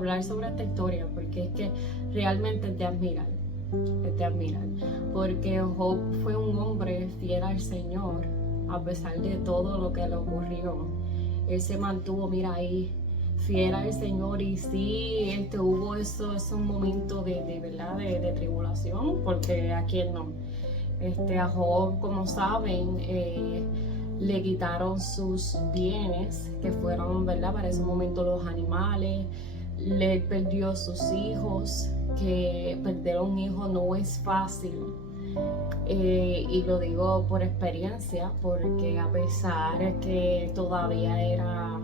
hablar sobre esta historia porque es que realmente te admiran, porque Job fue un hombre fiel al Señor a pesar de todo lo que le ocurrió. Él se mantuvo, mira ahí, fiel al Señor, y sí, hubo esos momentos de verdad, de tribulación, porque a quién no. A Job, como saben, le quitaron sus bienes, que fueron, ¿verdad?, para ese momento los animales. Le perdió sus hijos, que perder a un hijo no es fácil. Y lo digo por experiencia, porque a pesar de que todavía era,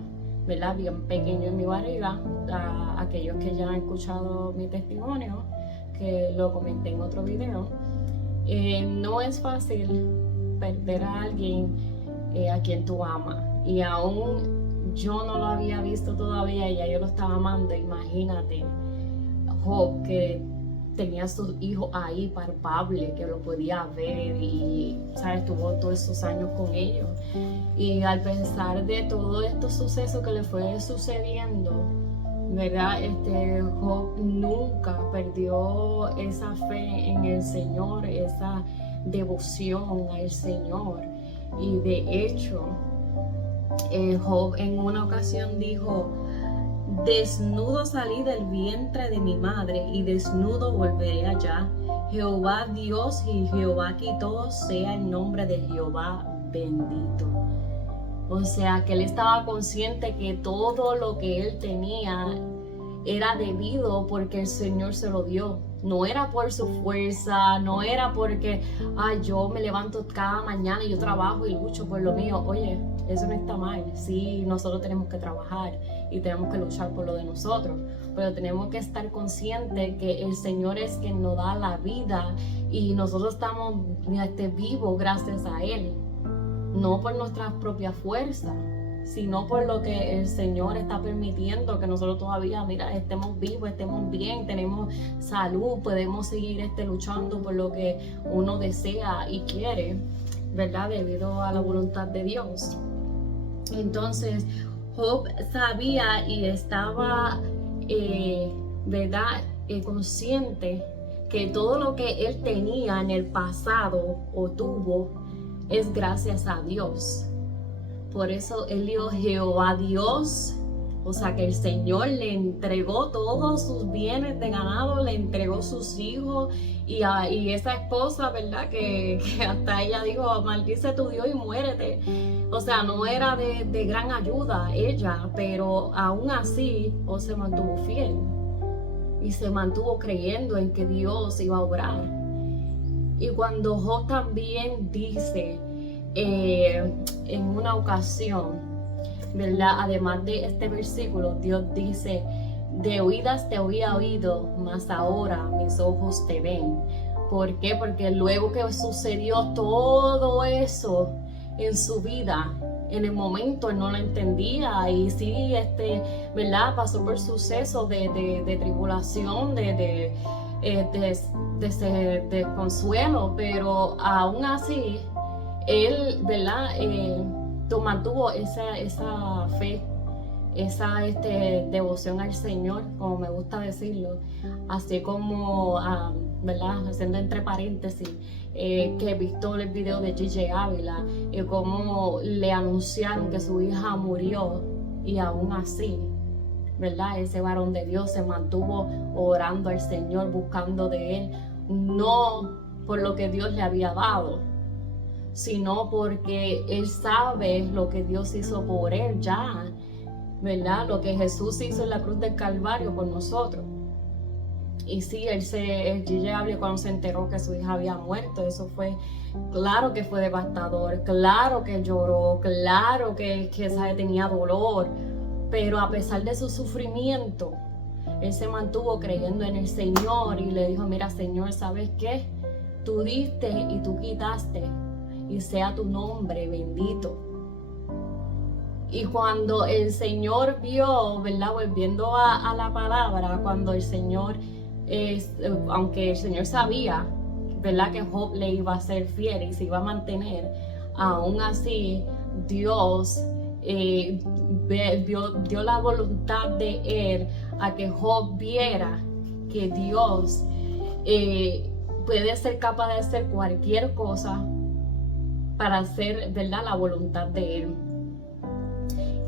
¿verdad?, bien pequeño en mi barriga, a aquellos que ya han escuchado mi testimonio, que lo comenté en otro video, no es fácil perder a alguien a quien tú amas, y aún yo no lo había visto todavía y ya yo lo estaba amando. Imagínate Job, que tenía a sus hijos ahí palpable, que lo podía ver, y ¿sabes?, estuvo todos esos años con ellos, y al pensar de todo estos sucesos que le fue sucediendo, ¿verdad? Job nunca perdió esa fe en el Señor, esa devoción al Señor. Y de hecho, Job en una ocasión dijo: desnudo salí del vientre de mi madre y desnudo volveré allá. Jehová Dios y Jehová quitó, sea el nombre de Jehová bendito. O sea, que él estaba consciente que todo lo que él tenía era debido porque el Señor se lo dio. No era por su fuerza, no era porque yo me levanto cada mañana y yo trabajo y lucho por lo mío. Oye, eso no está mal. Sí, nosotros tenemos que trabajar y tenemos que luchar por lo de nosotros, pero tenemos que estar conscientes que el Señor es quien nos da la vida, y nosotros estamos vivos gracias a Él, no por nuestras propias fuerzas, sino por lo que el Señor está permitiendo que nosotros todavía, mira, estemos vivos, estemos bien, tenemos salud, podemos seguir luchando por lo que uno desea y quiere, ¿verdad?, debido a la voluntad de Dios. Entonces, Job sabía y estaba, ¿verdad?, consciente que todo lo que él tenía en el pasado o tuvo es gracias a Dios. Por eso él dijo Jehová Dios, o sea que el Señor le entregó todos sus bienes de ganado, le entregó sus hijos, y esa esposa, ¿verdad?, que hasta ella dijo: maldice tu Dios y muérete. O sea, no era de gran ayuda ella, pero aún así se mantuvo fiel y se mantuvo creyendo en que Dios iba a obrar. Y cuando Job también dice en una ocasión, ¿verdad?, además de este versículo, Dios dice: de oídas te había oído, mas ahora mis ojos te ven. ¿Por qué? Porque luego que sucedió todo eso en su vida, en el momento él no lo entendía, y sí, ¿verdad?, pasó por sucesos de tribulación, de desconsuelo, pero aún así él, ¿verdad?, mantuvo esa fe, esa devoción al Señor, como me gusta decirlo, así como, ¿verdad?, haciendo entre paréntesis, que he visto el video de Gigi Ávila, cómo le anunciaron que su hija murió, y aún así, ¿verdad?, ese varón de Dios se mantuvo orando al Señor, buscando de Él, no por lo que Dios le había dado, sino porque él sabe lo que Dios hizo por él ya, ¿verdad?, lo que Jesús hizo en la cruz del Calvario por nosotros. Y sí, Gigi Ávila, cuando se enteró que su hija había muerto, eso fue, claro que fue devastador, claro que lloró, claro que tenía dolor, pero a pesar de su sufrimiento, él se mantuvo creyendo en el Señor y le dijo: mira, Señor, ¿sabes qué? Tú diste y tú quitaste, y sea tu nombre bendito. Y cuando el Señor vio, ¿verdad?, volviendo a la palabra, cuando el Señor, aunque el Señor sabía, ¿verdad?, que Job le iba a ser fiel y se iba a mantener, aún así Dios dio la voluntad de él a que Job viera que Dios puede ser capaz de hacer cualquier cosa para hacer, ¿verdad?, la voluntad de Él.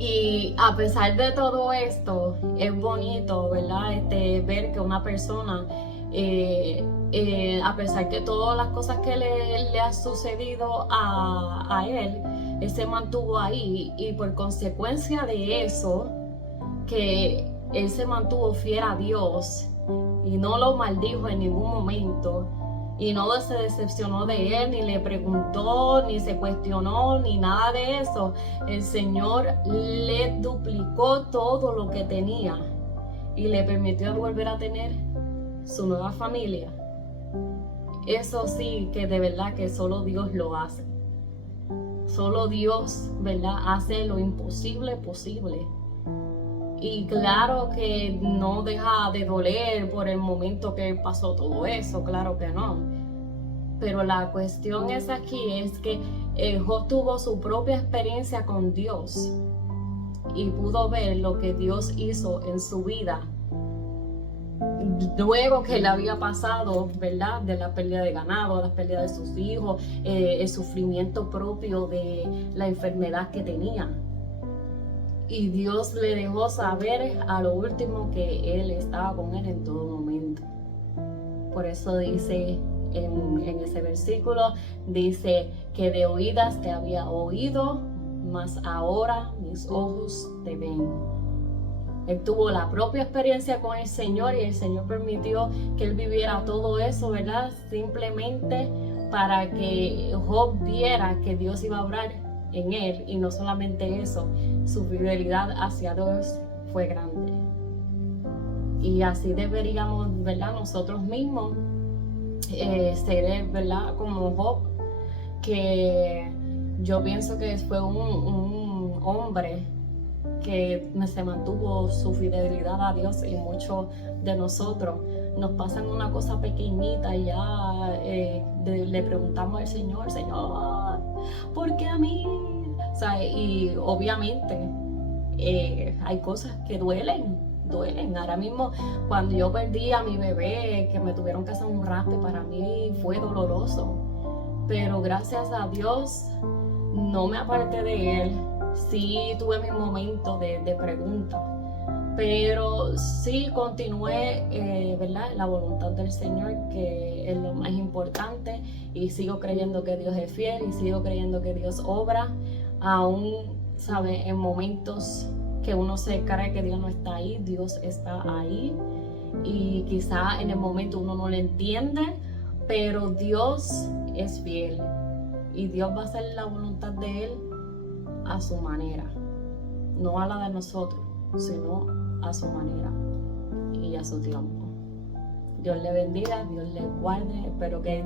Y a pesar de todo esto, es bonito, ¿verdad?, ver que una persona, a pesar de todas las cosas que le ha sucedido a él se mantuvo ahí, y por consecuencia de eso, que él se mantuvo fiel a Dios y no lo maldijo en ningún momento, y no se decepcionó de él, ni le preguntó, ni se cuestionó, ni nada de eso. El Señor le duplicó todo lo que tenía y le permitió volver a tener su nueva familia. Eso sí, que de verdad que solo Dios lo hace. Solo Dios, ¿verdad?, hace lo imposible posible. Y claro que no deja de doler por el momento que pasó todo eso, claro que no. Pero la cuestión es aquí, es que Job tuvo su propia experiencia con Dios y pudo ver lo que Dios hizo en su vida luego que le había pasado, ¿verdad?, de la pérdida de ganado, la pérdida de sus hijos, el sufrimiento propio de la enfermedad que tenía. Y Dios le dejó saber a lo último que Él estaba con él en todo momento. Por eso dice en ese versículo, dice que de oídas te había oído, mas ahora mis ojos te ven. Él tuvo la propia experiencia con el Señor y el Señor permitió que él viviera todo eso, ¿verdad?, simplemente para que Job viera que Dios iba a obrar en él. Y no solamente eso, su fidelidad hacia Dios fue grande. Y así deberíamos, ¿verdad?, nosotros mismos ser, ¿verdad?, como Job, que yo pienso que fue un hombre que se mantuvo su fidelidad a Dios. Y muchos de nosotros nos pasan una cosa pequeñita y ya le preguntamos al Señor, Señor, ¿por qué a mí? O sea, y obviamente hay cosas que duelen. Ahora mismo, cuando yo perdí a mi bebé, que me tuvieron que hacer un raspe, para mí fue doloroso. Pero gracias a Dios no me aparté de él. Sí tuve mi momento de pregunta, pero sí continué, ¿verdad?, la voluntad del Señor, que es lo más importante. Y sigo creyendo que Dios es fiel y sigo creyendo que Dios obra, aún, ¿sabe?, en momentos que uno se cree que Dios no está ahí, Dios está ahí. Y quizá en el momento uno no lo entiende, pero Dios es fiel y Dios va a hacer la voluntad de Él a su manera, no a la de nosotros, sino a su manera y a su tiempo. Dios le bendiga, Dios le guarde. Espero que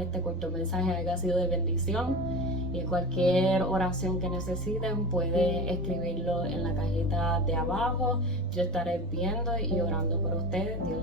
este corto mensaje haya sido de bendición, y cualquier oración que necesiten puede escribirlo en la cajita de abajo. Yo estaré viendo y orando por ustedes. Dios les